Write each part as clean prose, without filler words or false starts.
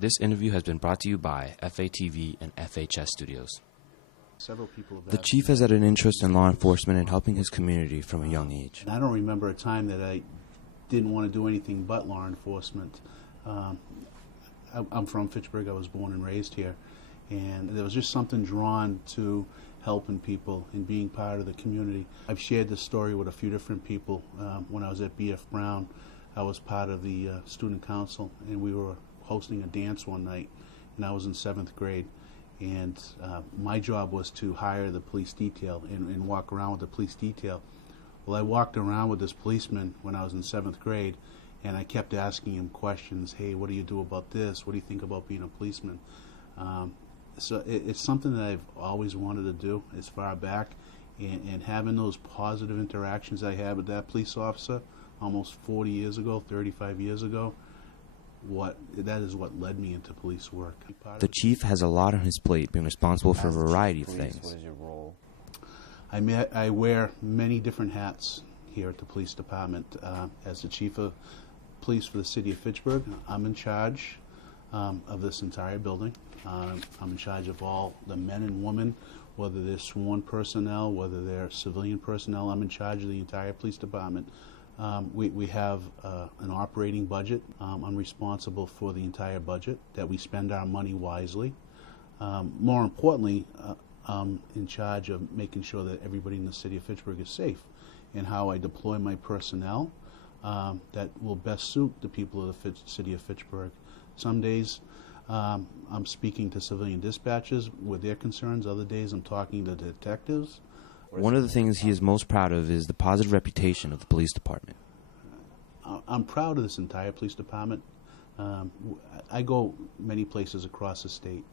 This interview has been brought to you by FHTV and FHS Studios. The chief has had an interest in law enforcement and helping his community from a young age. I don't remember a time that I didn't want to do anything but law enforcement. I'm from Fitchburg. I was born and raised here. And there was just something drawn to helping people and being part of the community. I've shared this story with a few different people. When I was at B.F. Brown, I was part of the student council, and we were hosting a dance one night, and I was in 7th grade. And my job was to hire the police detail and walk around with the police detail. Well, I walked around with this policeman when I was in 7th grade, and I kept asking him questions. Hey, what do you do about this? What do you think about being a policeman? So it's something that I've always wanted to do as far back, and having those positive interactions I had with that police officer almost 40 years ago, 35 years ago, that is what led me into police work. The chief has a lot on his plate, being responsible for a variety of things. What is your role? I wear many different hats here at the police department. As the chief of police for the city of Fitchburg, I'm in charge of this entire building. I'm in charge of all the men and women, whether they're sworn personnel, whether they're civilian personnel. I'm in charge of the entire police department. We have an operating budget. I'm responsible for the entire budget, that we spend our money wisely. More importantly, I'm in charge of making sure that everybody in the city of Fitchburg is safe, and how I deploy my personnel that will best suit the people of the city of Fitchburg. Some days I'm speaking to civilian dispatchers with their concerns. Other days I'm talking to detectives. One of the things he is most proud of is the positive reputation of the police department. I'm proud of this entire police department. I go many places across the state,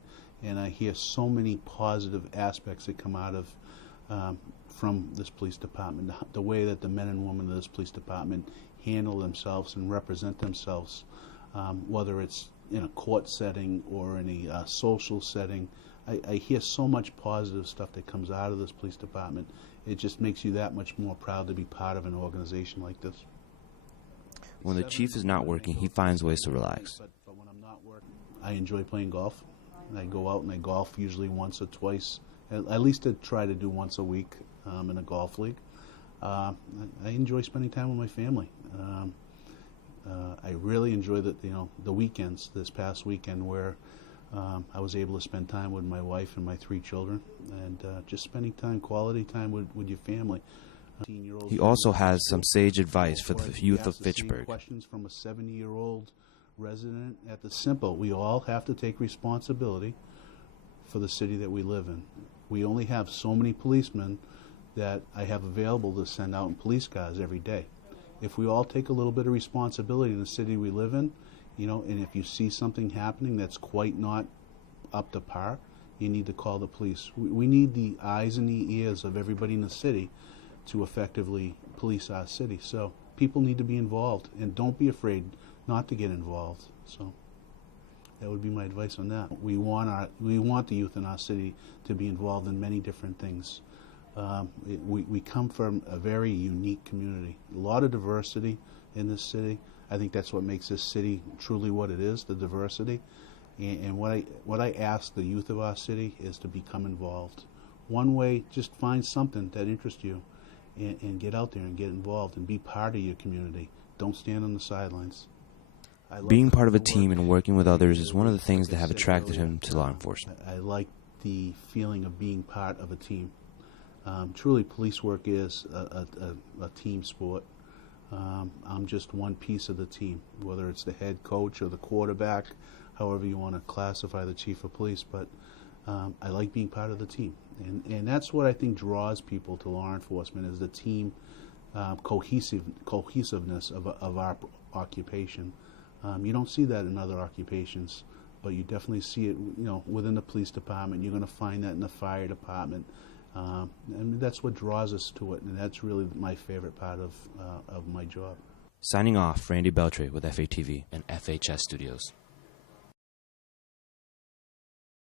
and I hear so many positive aspects that come out of from this police department. The way that the men and women of this police department handle themselves and represent themselves, whether it's in a court setting or in a social setting. I hear so much positive stuff that comes out of this police department. It just makes you that much more proud to be part of an organization like this. When the chief is not working, he finds ways to relax. But when I'm not working, I enjoy playing golf. I go out and I golf usually once or twice, at least I try to do once a week in a golf league. I enjoy spending time with my family. I really enjoy the weekends. This past weekend, where I was able to spend time with my wife and my 3 children, and just spending time, quality time with your family. He also has some sage advice for the youth of Fitchburg. Questions from a 70-year-old resident at the simple. We all have to take responsibility for the city that we live in. We only have so many policemen that I have available to send out in police cars every day. If we all take a little bit of responsibility in the city we live in, and if you see something happening that's quite not up to par, you need to call the police. We need the eyes and the ears of everybody in the city to effectively police our city. So people need to be involved, and don't be afraid not to get involved. So that would be my advice on that. We want the youth in our city to be involved in many different things. We come from a very unique community, a lot of diversity in this city. I think that's what makes this city truly what it is, the diversity. And what I ask the youth of our city is to become involved. One way, just find something that interests you and get out there and get involved and be part of your community. Don't stand on the sidelines. Being part of a team and working with others is one of the things that have attracted him to law enforcement. I like the feeling of being part of a team. Truly, police work is a team sport. I'm just one piece of the team, whether it's the head coach or the quarterback, however you want to classify the chief of police, but I like being part of the team. And that's what I think draws people to law enforcement, is the team cohesiveness of our occupation. You don't see that in other occupations, but you definitely see it within the police department. You're going to find that in the fire department. And that's what draws us to it, and that's really my favorite part of my job. Signing off, Randy Beltre with FHTV and FHS Studios.